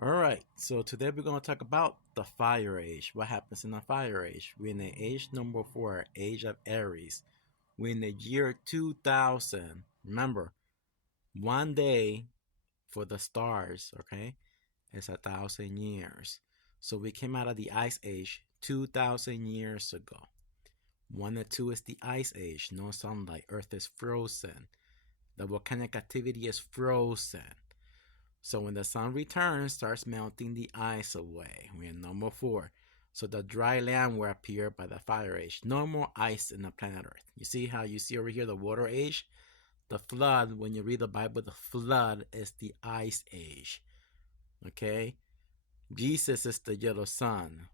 All right, so today we're going to talk about the Fire Age. What happens in the Fire Age? We're in the age number 4, Age of Aries. We're in the year 2000. Remember, one day for the stars, okay, is 1,000 years. So we came out of the Ice Age 2,000 years ago. 1 and 2 is the Ice Age. No sunlight. Earth is frozen. The volcanic activity is frozen. So when the sun returns, starts melting the ice away. We're in number 4. So the dry land will appear by the Fire Age. No more ice in the planet Earth. You see how you see over here the Water Age? The flood, when you read the Bible, the flood is the Ice Age. Okay? Jesus is the yellow sun.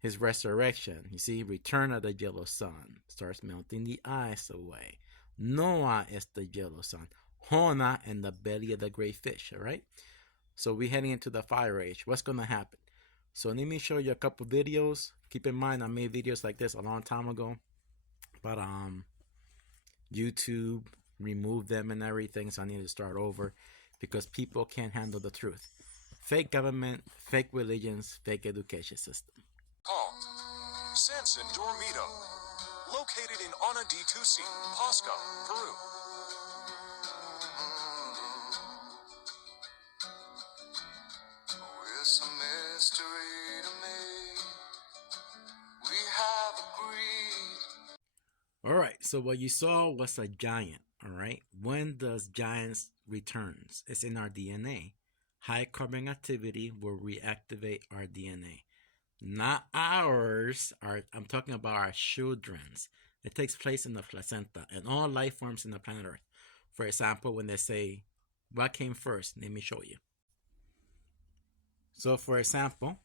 His resurrection, you see, return of the yellow sun starts melting the ice away. Noah is the yellow sun. Jonah in the belly of the great fish, all right? So we're heading into the Fire Age. What's going to happen? So let me show you a couple videos. Keep in mind, I made videos like this a long time ago, but YouTube removed them and everything, so I need to start over because people can't handle the truth. Fake government, fake religions, fake education system. Called Sanson Dormito, located in Ana-D-Tusi, Pasco, Peru. It's a mystery to me. We have agreed. All right, so what you saw was a giant, all right? When does giants returns? It's in our DNA. High carbon activity will reactivate our DNA. Not ours, I'm talking about our children's. It takes place in the placenta and all life forms in the planet Earth. For example, when they say, what came first? Let me show you. So for example,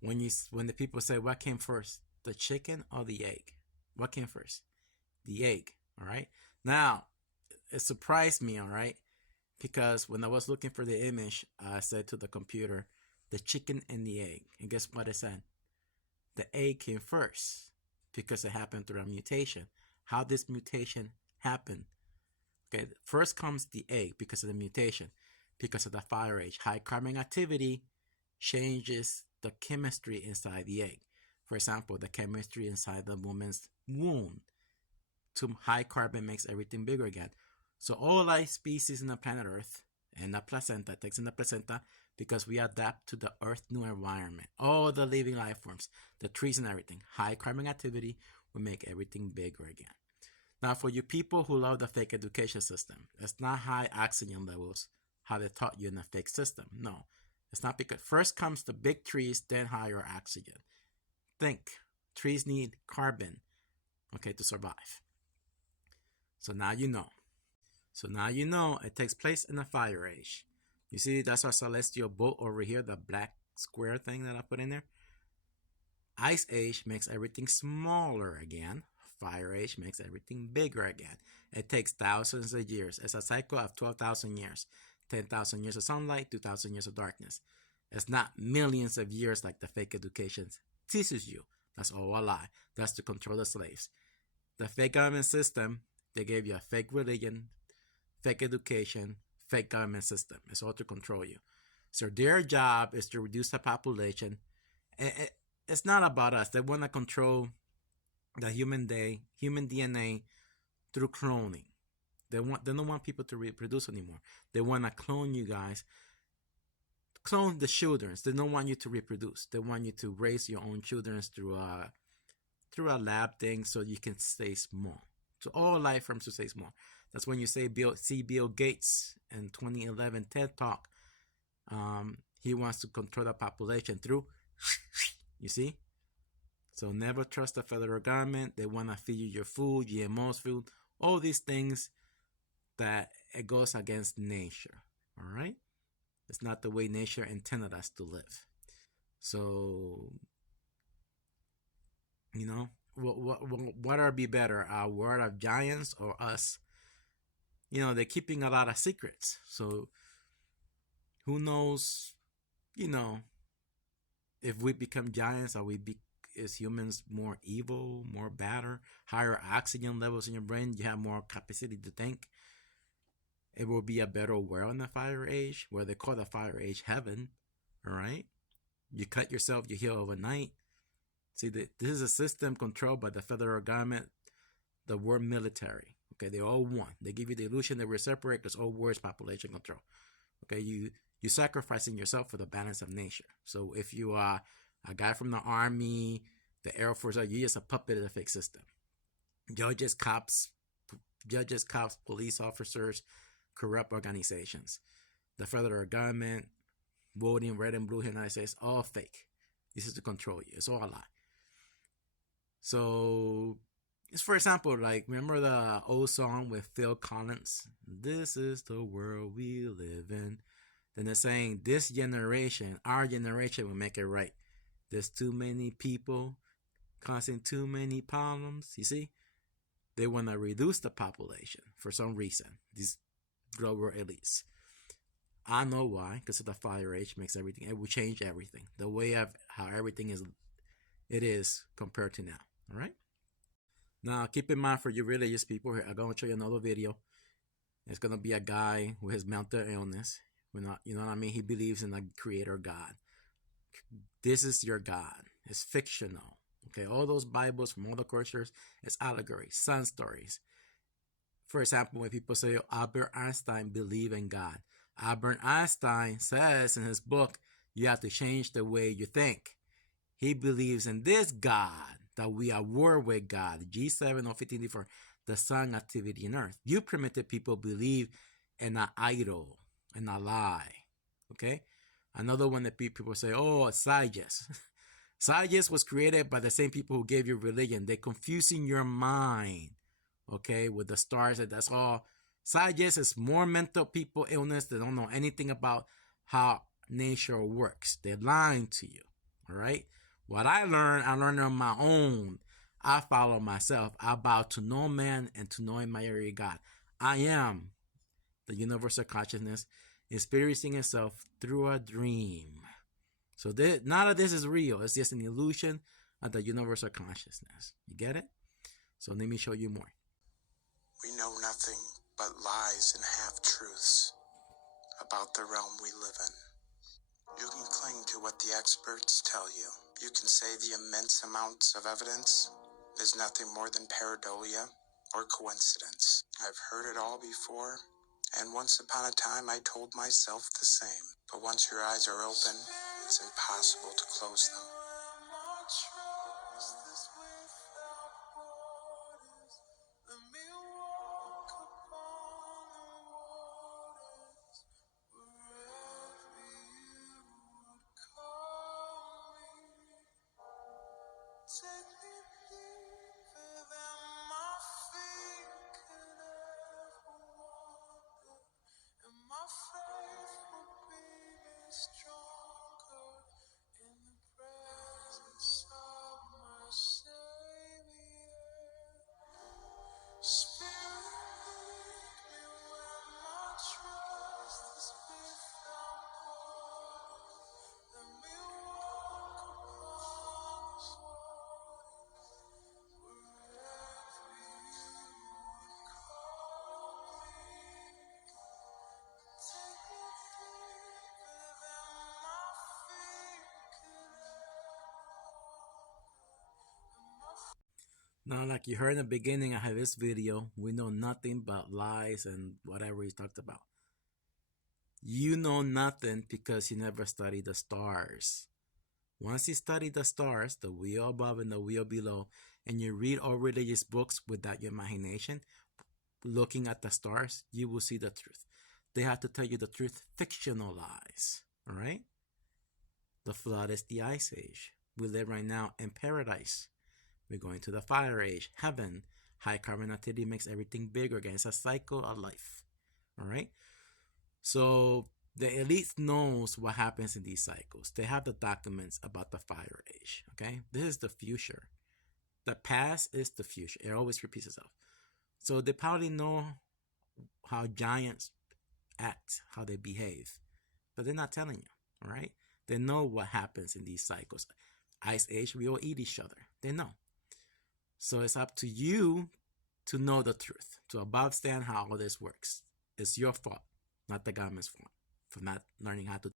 when the people say what came first, the chicken or the egg? What came first? The egg, all right? Now, it surprised me, all right? Because when I was looking for the image, I said to the computer, the chicken and the egg. And guess what it said? The egg came first because it happened through a mutation. How this mutation happened? Okay, first comes the egg because of the mutation, because of the Fire Age. High carbon activity changes the chemistry inside the egg. For example, the chemistry inside the woman's womb to high carbon makes everything bigger again. So all life species in the planet Earth and the placenta takes in the placenta because we adapt to the Earth new environment. All the living life forms, the trees and everything. High carbon activity will make everything bigger again. Now, for you people who love the fake education system, it's not high oxygen levels, how they taught you in the fake system. No, it's not, because first comes the big trees, then higher oxygen. Think, trees need carbon, okay, to survive. So now you know. So now you know it takes place in the Fire Age. You see, that's our celestial boat over here, the black square thing that I put in there. Ice Age makes everything smaller again. Fire Age makes everything bigger again. It takes thousands of years. It's a cycle of 12,000 years. 10,000 years of sunlight, 2,000 years of darkness. It's not millions of years like the fake education teaches you. That's all a lie. That's to control the slaves. The fake government system, they gave you a fake religion, fake education, fake government system. It's all to control you. So their job is to reduce the population. It's not about us. They want to control the human DNA through cloning. They don't want people to reproduce anymore. They want to clone you guys. Clone the children. They don't want you to reproduce. They want you to raise your own children through a lab thing so you can stay small. So all life forms to stay small. That's when you see Bill Gates in 2011 TED Talk. He wants to control the population through, you see? So never trust the federal government. They want to feed you your food, GMOs food, all these things that it goes against nature. All right? It's not the way nature intended us to live. So, you know, what would be better, our world of giants or us? You know, they're keeping a lot of secrets. So, who knows, you know, if we become giants, are we is humans more evil, more badder, higher oxygen levels in your brain? You have more capacity to think. it will be a better world in the fire age, where they call the fire age heaven. All right, you cut yourself, you heal overnight. See, this is a system controlled by the federal government, the world military. Okay, they're all one. They give you the illusion that we're separate because all war is population control. Okay, you sacrificing yourself for the balance of nature. So if you are a guy from the army, the Air Force, you're just a puppet of the fake system. Judges, cops, police officers, corrupt organizations, the federal government, voting red and blue here in the United States, all fake. This is to control you. It's all a lie. So, it's for example, like, remember the old song with Phil Collins? This is the world we live in. Then they're saying this generation, our generation, will make it right. There's too many people causing too many problems. You see? They want to reduce the population for some reason. These global elites. I know why, because of the fire age makes everything. It will change everything. The way of how everything is compared to now. All right. Now, keep in mind for you religious people here, I'm going to show you another video. It's going to be a guy with his mental illness. You know what I mean? He believes in a creator God. This is your God. It's fictional. Okay, all those Bibles from all the cultures, it's allegory, sun stories. For example, when people say Albert Einstein believed in God, Albert Einstein says in his book, you have to change the way you think. He believes in this God, that we are war with God, G7 or 1584, the sun activity in earth. You primitive people believe in an idol, in a lie. Okay? Another one that people say, oh, Science. Science was created by the same people who gave you religion. They're confusing your mind, okay, with the stars. And that's all. Science is more mental people illness. They don't know anything about how nature works. They're lying to you, all right? What I learned on my own. I follow myself. I bow to no man and to no imaginary God. I am the universal consciousness experiencing itself through a dream. So none of this is real. It's just an illusion of the universal consciousness. You get it? So let me show you more. We know nothing but lies and half-truths about the realm we live in. You can cling to what the experts tell you. You can say the immense amounts of evidence is nothing more than pareidolia or coincidence. I've heard it all before, and once upon a time I told myself the same. But once your eyes are open, it's impossible to close them. Take me deeper than my feet could ever wander, and my faith will be stronger in the presence of my Savior. Spirit, lead me where my trust is without border. Let me walk upon this water wherever you would call me. Take me deeper than my feet could ever. Now, like you heard in the beginning, I have this video. We know nothing but lies and whatever he talked about. You know nothing because you never studied the stars. Once you study the stars, the wheel above and the wheel below, and you read all religious books without your imagination, looking at the stars, you will see the truth. They have to tell you the truth, fictional lies. All right? The flood is the ice age. We live right now in paradise. We're going to the fire age, heaven. High carbon activity makes everything bigger again. It's a cycle of life. All right? So the elite knows what happens in these cycles. They have the documents about the fire age. Okay? This is the future. The past is the future. It always repeats itself. So they probably know how giants act, how they behave. But they're not telling you. All right? They know what happens in these cycles. Ice age, we all eat each other. They know. So it's up to you to know the truth, to understand how all this works. It's your fault, not the government's fault, for not learning how to